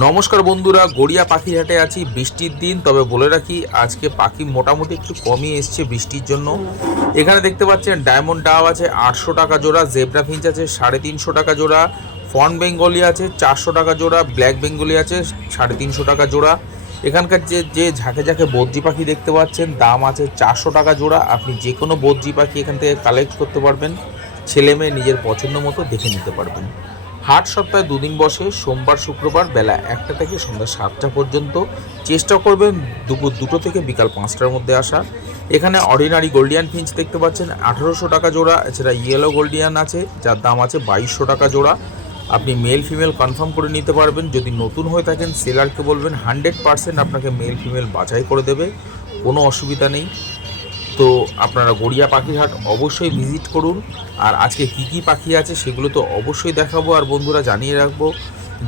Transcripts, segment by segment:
নমস্কার বন্ধুরা, গড়িয়া পাখির হাটে আছি বৃষ্টির দিন। তবে বলে রাখি আজকে পাখি মোটামুটি একটু কমই এসছে বৃষ্টির জন্য। এখানে দেখতে পাচ্ছেন ডায়মন্ড ডাব আছে 800 টাকা জোড়া, জেব্রা ফিঞ্চ আছে 350 টাকা জোড়া, ফন বেঙ্গলি আছে 400 টাকা জোড়া, ব্ল্যাক বেঙ্গলি আছে 350 টাকা জোড়া। এখানকার যে ঝাঁকে ঝাঁকে বদ্রি পাখি দেখতে পাচ্ছেন দাম আছে 400 টাকা জোড়া। আপনি যে কোনো বদ্রি পাখি এখান থেকে কালেক্ট করতে পারবেন, ছেলে মেয়ে নিজের পছন্দ মতো দেখে নিতে পারবেন। হাট সপ্তাহে দুদিন বসে, সোমবার শুক্রবার বেলা 1টা থেকে সন্ধ্যা 7টা পর্যন্ত। চেষ্টা করবেন দুপুর 2টো থেকে বিকাল 5টার মধ্যে আসা। এখানে অর্ডিনারি গোল্ডিয়ান ফিঞ্চ দেখতে পাচ্ছেন 1800 টাকা জোড়া। এছাড়া ইয়েলো গোল্ডিয়ান আছে যার দাম আছে 2200 টাকা জোড়া। আপনি মেল ফিমেল কনফার্ম করে নিতে পারবেন। যদি নতুন হয়ে থাকেন সেলারকে বলবেন 100% আপনাকে মেল ফিমেল বাছাই করে দেবে, কোনো অসুবিধা নেই। তো আপনারা গড়িয়া পাখির হাট অবশ্যই ভিজিট করুন। আর আজকে কী কী পাখি আছে সেগুলো তো অবশ্যই দেখাবো। আর বন্ধুরা জানিয়ে রাখবো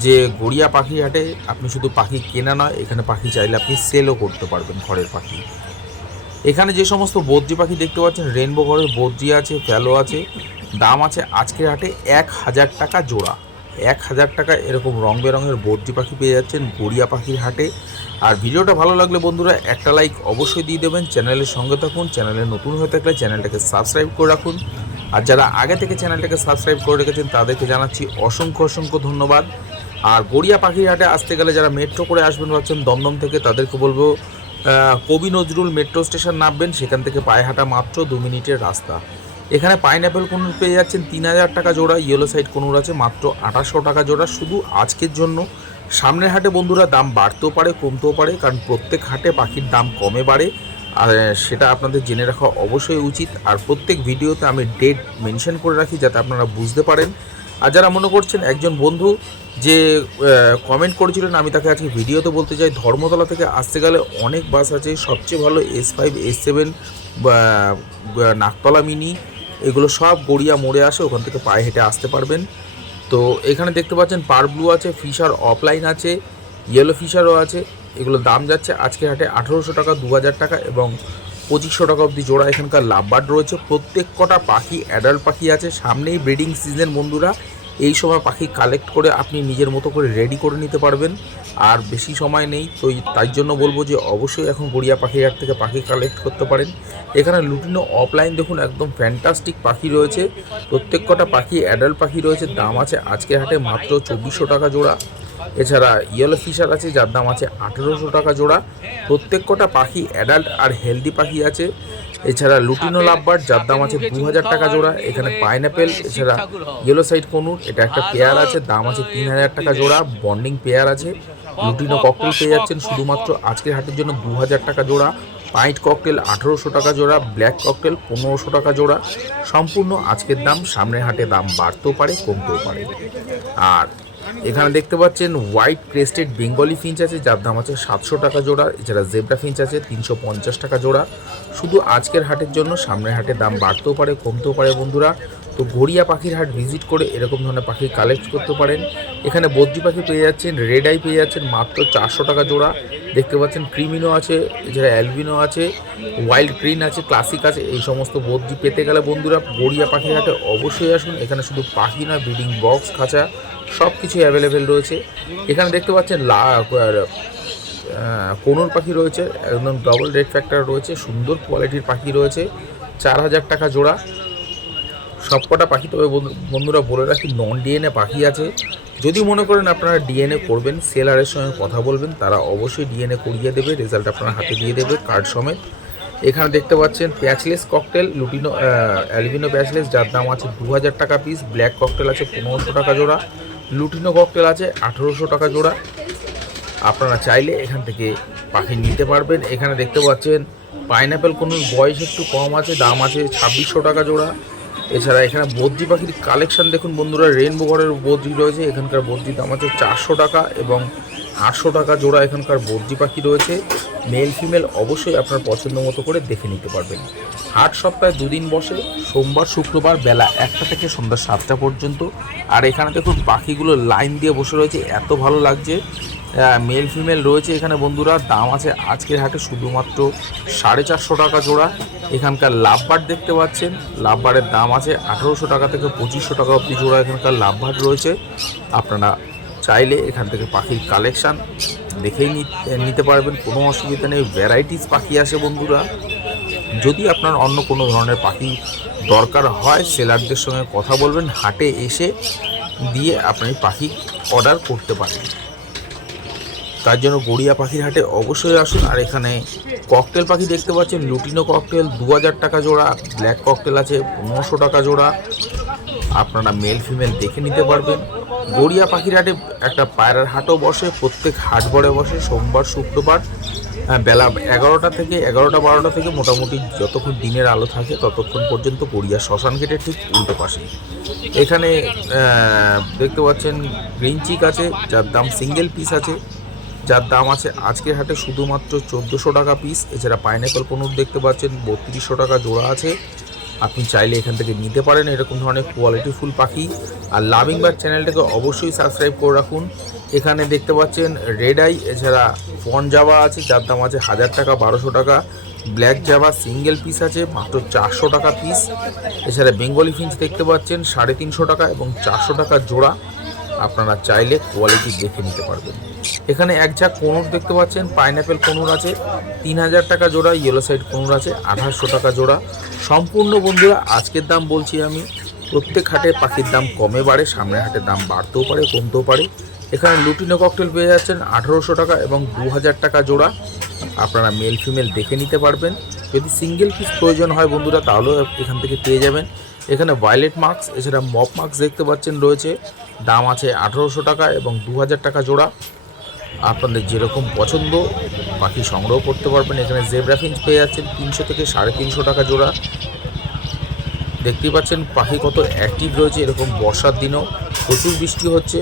যে গড়িয়া পাখির হাটে আপনি শুধু পাখি কেনা নয়, এখানে পাখি চাইলে আপনি সেলও করতে পারবেন, ঘরের পাখি। এখানে যে সমস্ত বদ্রি পাখি দেখতে পাচ্ছেন, রেনবো ঘরের বদ্রি আছে, ফ্যালো আছে, দাম আছে আজকের হাটে 1000 টাকা জোড়া। 1000 টাকা এরকম রং বেরঙের বদ্রি পাখি পেয়ে যাচ্ছেন গড়িয়া পাখির হাটে। আর ভিডিওটা ভালো লাগলে বন্ধুরা একটা লাইক অবশ্যই দিয়ে দেবেন, চ্যানেলের সঙ্গে থাকুন। চ্যানেলে নতুন হয়ে থাকলে চ্যানেলটাকে সাবস্ক্রাইব করে রাখুন। আর যারা আগে থেকে চ্যানেলটাকে সাবস্ক্রাইব করে রেখেছেন তাদেরকে জানাচ্ছি অসংখ্য অসংখ্য ধন্যবাদ। আর গড়িয়া পাখির হাটে আসতে গেলে যারা মেট্রো করে আসবেন ভাবছেন দমদম থেকে, তাদেরকে বলবো কবি নজরুল মেট্রো স্টেশন নামবেন, সেখান থেকে পায়ে হাঁটা মাত্র 2 মিনিটের রাস্তা। এখানে পাইনঅ্যাপেল কনুর পেয়ে যাচ্ছেন 3000 টাকা জোড়া, ইয়েলো সাইড কনুর আছে মাত্র 2800 টাকা জোড়া শুধু আজকের জন্য। সামনের হাটে বন্ধুরা দাম বাড়তেও পারে কমতেও পারে, কারণ প্রত্যেক হাটে পাখির দাম কমে বাড়ে, আর সেটা আপনাদের জেনে রাখা অবশ্যই উচিত। আর প্রত্যেক ভিডিওতে আমি ডেট মেনশন করে রাখি যাতে আপনারা বুঝতে পারেন। আর যারা মনে করছেন, একজন বন্ধু যে কমেন্ট করেছিলেন, আমি তাকে আজকে ভিডিওতে বলতে চাই, ধর্মতলা থেকে আসতে গেলে অনেক বাস আছে, সবচেয়ে ভালো S5 S7 বা নাকতলা মিনি, এগুলো সব গড়িয়া মোড়ে আসে, ওখান থেকে পায়ে হেঁটে আসতে পারবেন। তো এখানে দেখতে পাচ্ছেন পার ব্লু আছে, ফিশার অফলাইন আছে, ইয়েলো ফিশারও আছে। এগুলো দাম যাচ্ছে আজকে হাটে 1800 টাকা, 2000 টাকা এবং 2500 টাকা অবধি জোড়া। এখানকার লাভবার্ড রয়েছে, প্রত্যেক কটা পাখি অ্যাডাল্ট পাখি আছে। সামনেই ব্রিডিং সিজন বন্ধুরা, এই সময় পাখি কালেক্ট করে আপনি নিজের মতো করে রেডি করে নিতে পারবেন। আর বেশি সময় নেই, তো তাই জন্য বলবো যে অবশ্যই এখন গড়িয়া পাখির হাট থেকে পাখি কালেক্ট করতে পারেন। এখানে লুটিনো অফলাইন দেখুন, একদম ফ্যান্টাস্টিক পাখি রয়েছে, প্রত্যেক কটা পাখি অ্যাডাল্ট পাখি রয়েছে। দাম আছে আজকের হাটে মাত্র 2400 টাকা জোড়া। এছাড়া ইয়েলো ফিশার আছে যার দাম আছে 1800 টাকা জোড়া। প্রত্যেক কটা পাখি অ্যাডাল্ট আর হেলদি পাখি আছে। এছাড়া লুটিনো লাভবার্ড যার দাম আছে 2000 টাকা জোড়া। এখানে পাইনঅ্যাপেল, এছাড়া ইয়েলো সাইড কনুর, এটা একটা পেয়ার আছে, দাম আছে 3000 টাকা জোড়া। বন্ডিং পেয়ার আছে। লুটিনো ককটেল পেয়ে যাচ্ছেন শুধুমাত্র আজকের হাটের জন্য 2000 টাকা জোড়া। পাইট ককটেল 1800 টাকা জোড়া, ব্ল্যাক ককটেল 1500 টাকা জোড়া। সম্পূর্ণ আজকের দাম, সামনের হাটে দাম বাড়তেও পারে কমতেও পারে। আর এখানে দেখতে পাচ্ছেন হোয়াইট ক্রেস্টেড বেঙ্গলি ফিঞ্চ আছে যার দাম আছে 700 টাকা জোড়া। এছাড়া জেব্রা ফিঞ্চ আছে 350 টাকা জোড়া শুধু আজকের হাটের জন্য। সামনের হাটে দাম বাড়তেও পারে কমতেও পারে বন্ধুরা। তো গড়িয়া পাখির হাট ভিজিট করে এরকম ধরনের পাখি কালেক্ট করতে পারেন। এখানে বদ্রি পাখি পেয়ে যাচ্ছেন, রেড আই পেয়ে যাচ্ছেন মাত্র 400 টাকা জোড়া। দেখতে পাচ্ছেন ক্রিমিনো আছে, এছাড়া অ্যালবিনো আছে, ওয়াইল্ড গ্রিন আছে, ক্লাসিক আছে। এই সমস্ত বদ্রি পেতে গেলে বন্ধুরা গড়িয়া পাখির হাটে অবশ্যই আসুন। এখানে শুধু পাখি নয়, ব্রিডিং বক্স, খাঁচা সব কিছুই অ্যাভেলেবেল রয়েছে। এখানে দেখতে পাচ্ছেন কোনুর পাখি রয়েছে, একদম ডবল রেড ফ্যাক্টর রয়েছে, সুন্দর কোয়ালিটির পাখি রয়েছে, 4000 টাকা জোড়া সবকটা পাখি। তবে বন্ধুরা বলে রাখি নন ডিএনএ পাখি আছে। যদি মনে করেন আপনারা ডিএনএ করবেন, সেলারের সঙ্গে কথা বলবেন, তারা অবশ্যই ডিএনএ করিয়ে দেবে, রেজাল্ট আপনার হাতে দিয়ে দেবে কার্ড সমেত। এখানে দেখতে পাচ্ছেন patchless cocktail, lutino albino patchless যার দাম আছে 2000 টাকা পিস। ব্ল্যাক ককটেল আছে 1500 টাকা জোড়া। লুটিনো ককটেল আছে 1800 টাকা জোড়া। আপনারা চাইলে এখান থেকে পাখি নিতে পারবেন। এখানে দেখতে পাচ্ছেন পাইনঅ্যাপেল কোনোর বয়স একটু কম আছে, দাম আছে 2600 টাকা জোড়া। এছাড়া এখানে বদ্রি পাখির কালেকশন দেখুন বন্ধুরা, রেনবো ঘরের বদ্রি রয়েছে। এখানকার বদ্রির দাম আছে 400 টাকা এবং 800 টাকা জোড়া। এখানকার বদ্রি পাখি রয়েছে, মেল ফিমেল অবশ্যই আপনার পছন্দ মতো করে দেখে নিতে পারবেন। হাট সপ্তাহে দুদিন বসে, সোমবার শুক্রবার বেলা 1টা থেকে সন্ধ্যা 7টা পর্যন্ত। আর এখানে দেখুন পাখিগুলো লাইন দিয়ে বসে রয়েছে, এত ভালো লাগছে। মেল ফিমেল রয়েছে এখানে বন্ধুরা। দাম আছে আজকের হাটে শুধুমাত্র 450 টাকা জোড়া। এখানকার লাভবার্ড দেখতে পাচ্ছেন, লাভবার্ডের দাম আছে 1800 টাকা থেকে 2500 টাকা অবধি জোড়া। এখানকার লাভবার্ড রয়েছে, আপনারা চাইলে এখান থেকে পাখির কালেকশান দেখেই নিতে পারবেন, কোনো অসুবিধা নেই। ভ্যারাইটিস পাখি আসে বন্ধুরা। যদি আপনার অন্য কোনো ধরনের পাখি দরকার হয় সেলারদের সঙ্গে কথা বলবেন, হাটে এসে দিয়ে আপনি পাখি অর্ডার করতে পারেন। তার জন্য গড়িয়া পাখির হাটে অবশ্যই আসুন। আর এখানে ককটেল পাখি দেখতে পাচ্ছেন, লুটিনো ককটেল 2000 টাকা জোড়া, ব্ল্যাক ককটেল আছে 1500 টাকা জোড়া। আপনারা মেল ফিমেল দেখে নিতে পারবেন। গড়িয়া পাখির হাটে একটা পায়রার হাটও বসে, প্রত্যেক হাট বড়ে বসে সোমবার শুক্রবার বেলা 11টা থেকে 12টা থেকে মোটামুটি যতক্ষণ দিনের আলো থাকে ততক্ষণ পর্যন্ত গড়িয়া শ্মশান গেটের ঠিক উল্টো পাশে। এখানে দেখতে পাচ্ছেন গ্রিন চিক আছে, যার দাম সিঙ্গেল পিস আছে, যার দাম আছে আজকের হাটে শুধুমাত্র 1400 টাকা পিস। এছাড়া পাইনঅ্যাপল পনুর দেখতে পাচ্ছেন 3200 টাকা জোড়া আছে, আপনি চাইলে এখান থেকে নিতে পারেন এরকম ধরনের কোয়ালিটিফুল পাখি। আর লাভিং বার্ড চ্যানেলটাকে অবশ্যই সাবস্ক্রাইব করে রাখুন। এখানে দেখতে পাচ্ছেন রেড আই, এছাড়া ফন জাভা আছে, যার দাম আছে 1000 টাকা 1200 টাকা। ব্ল্যাক জাভা সিঙ্গেল পিস আছে মাত্র 400 টাকা পিস। এছাড়া বেঙ্গলি ফিঞ্চ দেখতে পাচ্ছেন 350 টাকা এবং 400 টাকা জোড়া। আপনারা চাইলে কোয়ালিটি দেখে নিতে পারবেন। এখানে এক ঝাঁক কোনুর দেখতে পাচ্ছেন, পাইনঅ্যাপেল কোনুর আছে 3000 টাকা জোড়া, ইয়েলো সাইড কোনুর আছে 2800 টাকা জোড়া। সম্পূর্ণ বন্ধুরা আজকের দাম বলছি আমি, প্রত্যেক হাটে পাখির দাম কমে বাড়ে, সামনের হাটের দাম বাড়তেও পারে কমতেও পারে। এখানে লুটিনো ককটেল পেয়ে যাচ্ছেন 1800 টাকা এবং 2000 টাকা জোড়া। আপনারা মেল ফিমেল দেখে নিতে পারবেন। যদি সিঙ্গেল পিস প্রয়োজন হয় বন্ধুরা তাহলেও এখান থেকে পেয়ে যাবেন। এখানে ভায়োলেট মার্কস, এছাড়া মপ মার্কস দেখতে পাচ্ছেন রয়েছে, দাম আছে 1800 টাকা এবং 2000 টাকা জোড়া। আপনাদের যেরকম পছন্দ পাখি সংগ্রহ করতে পারবেন। এখানে জেব্রা ফিঞ্চ পেয়ে যাচ্ছেন 300 থেকে 350 টাকা জোড়া। দেখতেই পাচ্ছেন পাখি কত অ্যাক্টিভ রয়েছে, এরকম বর্ষার দিনেও প্রচুর বৃষ্টি হচ্ছে।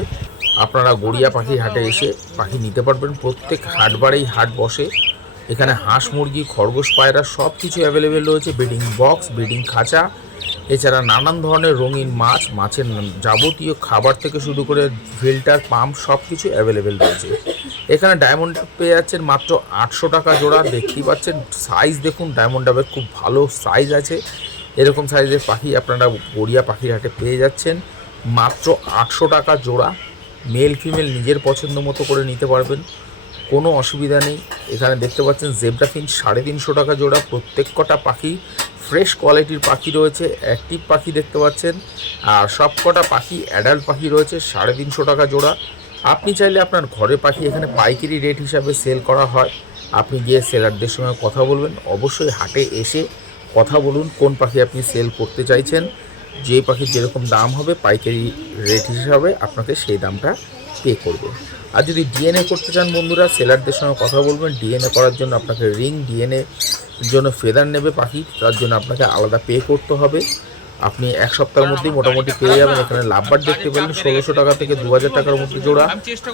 আপনারা গড়িয়া পাখির হাটে এসে পাখি নিতে পারবেন। প্রত্যেক হাটবারেই হাট বসে। এখানে হাঁস মুরগি খরগোশ পায়রা সব কিছু অ্যাভেলেবেল রয়েছে, ব্রিডিং বক্স, ব্রিডিং খাঁচা, এছাড়া নানান ধরনের রঙিন মাছ, মাছের যাবতীয় খাবার থেকে শুরু করে ফিল্টার পাম্প সব কিছু অ্যাভেলেবেল রয়েছে। এখানে ডায়মন্ড ডাব পেয়ে যাচ্ছেন মাত্র 800 টাকা জোড়া। দেখতেই পাচ্ছেন সাইজ দেখুন, ডায়মন্ড ডাবের খুব ভালো সাইজ আছে। এরকম সাইজের পাখি আপনারা গড়িয়া পাখির হাটে পেয়ে যাচ্ছেন মাত্র 800 টাকা জোড়া। মেল ফিমেল নিজের পছন্দ মতো করে নিতে পারবেন, কোনো অসুবিধা নেই। এখানে দেখতে পাচ্ছেন জেব্রা ফিঞ্চ 350 টাকা জোড়া। প্রত্যেক কটা পাখি ফ্রেশ কোয়ালিটির পাখি রয়েছে, অ্যাক্টিভ পাখি দেখতে পাচ্ছেন। আর সব কটা পাখি অ্যাডাল্ট পাখি রয়েছে 350 টাকা জোড়া। আপনি চাইলে আপনার ঘরের পাখি এখানে পাইকারি রেট হিসাবে সেল করা হয়, আপনি গিয়ে সেলারদের সঙ্গে কথা বলবেন। অবশ্যই হাটে এসে কথা বলুন কোন পাখি আপনি সেল করতে চাইছেন, যে পাখির যেরকম দাম হবে পাইকারি রেট হিসাবে আপনাকে সেই দামটা পে করবে। আর যদি ডিএনএ করতে চান বন্ধুরা সেলারদের সঙ্গে কথা বলবেন। ডিএনএ করার জন্য আপনাকে রিং, ডিএনএ জন্য ফেদার নেবে পাখি, তার জন্য আপনাকে আলাদা পে করতে হবে। আপনি এক সপ্তাহের মধ্যেই মোটামুটি পেয়ে যাবেন। এখানে লাভবার দেখতে পেলেন 1600 টাকা থেকে 2000 টাকার মধ্যে জোড়া।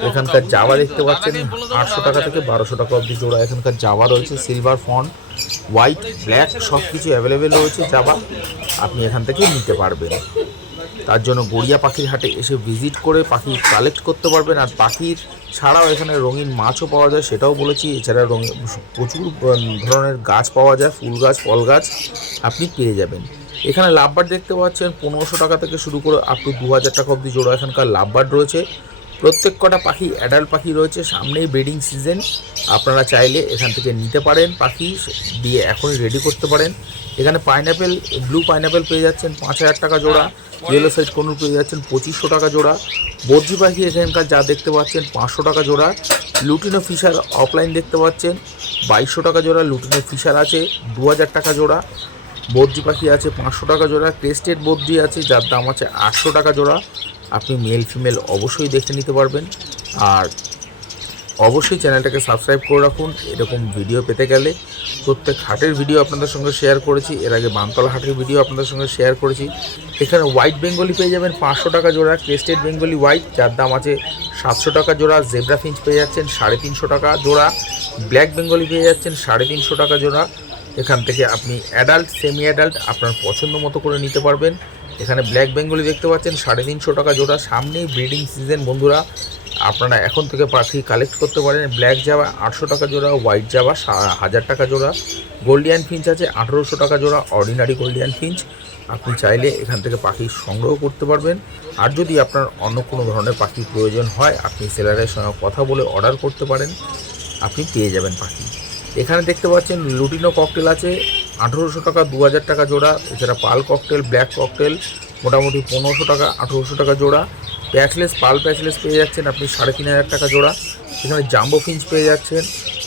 এখানকার জাভা দেখতে পাচ্ছেন 800 টাকা থেকে 1200 টাকা অবধি জোড়া। এখানকার জাভা রয়েছে সিলভার, ফন, হোয়াইট, ব্ল্যাক সব কিছু অ্যাভেলেবেল রয়েছে জাভা, আপনি এখান থেকে নিতে পারবেন। তার জন্য গড়িয়া পাখির হাটে এসে ভিজিট করে পাখি কালেক্ট করতে পারবেন। আর পাখির ছাড়াও এখানে রঙিন মাছও পাওয়া যায়, সেটাও বলেছি। এছাড়া প্রচুর ধরনের গাছ পাওয়া যায়, ফুল গাছ, ফল গাছ আপনি পেয়ে যাবেন। এখানে লাভবার্ড দেখতে পাচ্ছেন 1500 টাকা থেকে শুরু করে আপ টু 2000 টাকা অবধি জোড়া এখানকার লাভবার্ড রয়েছে। প্রত্যেক কটা পাখি অ্যাডাল্ট পাখি রয়েছে, সামনেই ব্রিডিং সিজন, আপনারা চাইলে এখান থেকে নিতে পারেন, পাখি দিয়ে এখনই রেডি করতে পারেন। এখানে পাইনঅ্যাপেল, ব্লু পাইনঅ্যাপেল পেয়ে যাচ্ছেন 5000 টাকা জোড়া। ইয়েলো সাইড কোনুর পেয়ে যাচ্ছেন 2500 টাকা জোড়া। বদ্রি পাখি এখানকার যা দেখতে পাচ্ছেন 500 টাকা জোড়া। লুটিনো ফিশার অফলাইন দেখতে পাচ্ছেন 2200 টাকা জোড়া। লুটিনো ফিশার আছে 2000 টাকা জোড়া। বদ্রি পাখি আছে 500 টাকা জোড়া। ক্রেস্টেড বদ্রি আছে যার দাম আছে 800 টাকা জোড়া। আপনি মেল ফিমেল অবশ্যই দেখে নিতে পারবেন। আর অবশ্যই চ্যানেলটাকে সাবস্ক্রাইব করে রাখুন এরকম ভিডিও পেতে গেলে। প্রত্যেক হাটের ভিডিও আপনাদের সঙ্গে শেয়ার করেছি, এর আগে বানতলা হাটের ভিডিও আপনাদের সঙ্গে শেয়ার করেছি। এখানে হোয়াইট বেঙ্গলি পেয়ে যাবেন 500 টাকা জোড়া। ক্রেস্টেড বেঙ্গলি হোয়াইট যার দাম আছে 700 টাকা জোড়া। জেব্রা ফিঞ্চ পেয়ে যাচ্ছেন 350 টাকা জোড়া। ব্ল্যাক বেঙ্গলি পেয়ে যাচ্ছেন 350 টাকা জোড়া। এখান থেকে আপনি অ্যাডাল্ট, সেমি অ্যাডাল্ট আপনার পছন্দ মতো করে নিতে পারবেন। এখানে ব্ল্যাক বেঙ্গলি দেখতে পাচ্ছেন 350 টাকা জোড়া। সামনেই ব্রিডিং সিজন বন্ধুরা, আপনারা এখন থেকে পাখি কালেক্ট করতে পারেন। ব্ল্যাক জাভা 800 টাকা জোড়া, হোয়াইট জাভা 1000 টাকা জোড়া। গোল্ডিয়ান ফিঞ্চ আছে 1800 টাকা জোড়া, অর্ডিনারি গোল্ডিয়ান ফিঞ্চ আপনি চাইলে এখান থেকে পাখি সংগ্রহ করতে পারবেন। আর যদি আপনার অন্য কোনো ধরনের পাখির প্রয়োজন হয়, আপনি সেলারের সঙ্গে কথা বলে অর্ডার করতে পারেন, আপনি পেয়ে যাবেন পাখি। এখানে দেখতে পাচ্ছেন লুটিনো ককটেল আছে 1800 টাকা, 2000 টাকা জোড়া। এছাড়া পাল ককটেল, ব্ল্যাক ককটেল মোটামুটি 1500 টাকা, 1800 টাকা জোড়া। প্যাচলেস, পাল প্যাচলেস পেয়ে যাচ্ছেন আপনি 3500 টাকা জোড়া। এখানে জাম্বো ফিঞ্চ পেয়ে যাচ্ছেন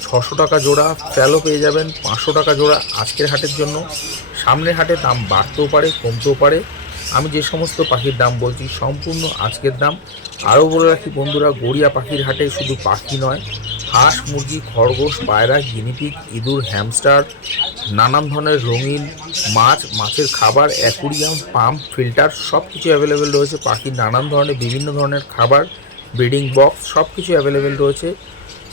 600 টাকা জোড়া। ফ্যালো পেয়ে যাবেন 500 টাকা জোড়া আজকের হাটের জন্য। সামনের হাটে দাম বাড়তেও পারে, কমতেও পারে। আমি যে সমস্ত পাখির দাম বলছি সম্পূর্ণ আজকের দাম। আরও বলে রাখি বন্ধুরা, গড়িয়া পাখির হাটে শুধু পাখি নয়, হাঁস, মুরগি, খরগোশ, পায়রা, গিনিপিগ, ইঁদুর, হ্যামস্টার, নানান ধরনের রঙিন মাছ, মাছের খাবার, অ্যাকুরিয়াম, পাম্প, ফিল্টার সব কিছু অ্যাভেলেবেল রয়েছে। পাখির নানান ধরনের বিভিন্ন ধরনের খাবার, ব্রিডিং বক্স সব কিছু অ্যাভেলেবেল রয়েছে।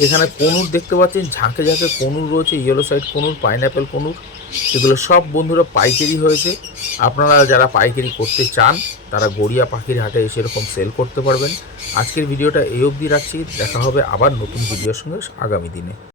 এখানে কনুর দেখতে পাচ্ছেন, ঝাঁকে ঝাঁকে কনুর রয়েছে, yellow side conure, pineapple conure. এগুলো সব বন্ধুরা পাইকারি হয়েছে। আপনারা যারা পাইকারি করতে চান তারা গড়িয়া পাখির হাটে এসে এরকম সেল করতে পারবেন। আজকের ভিডিওটা এই অবধি রাখছি। দেখা হবে আবার নতুন ভিডিওর সঙ্গে আগামী দিনে।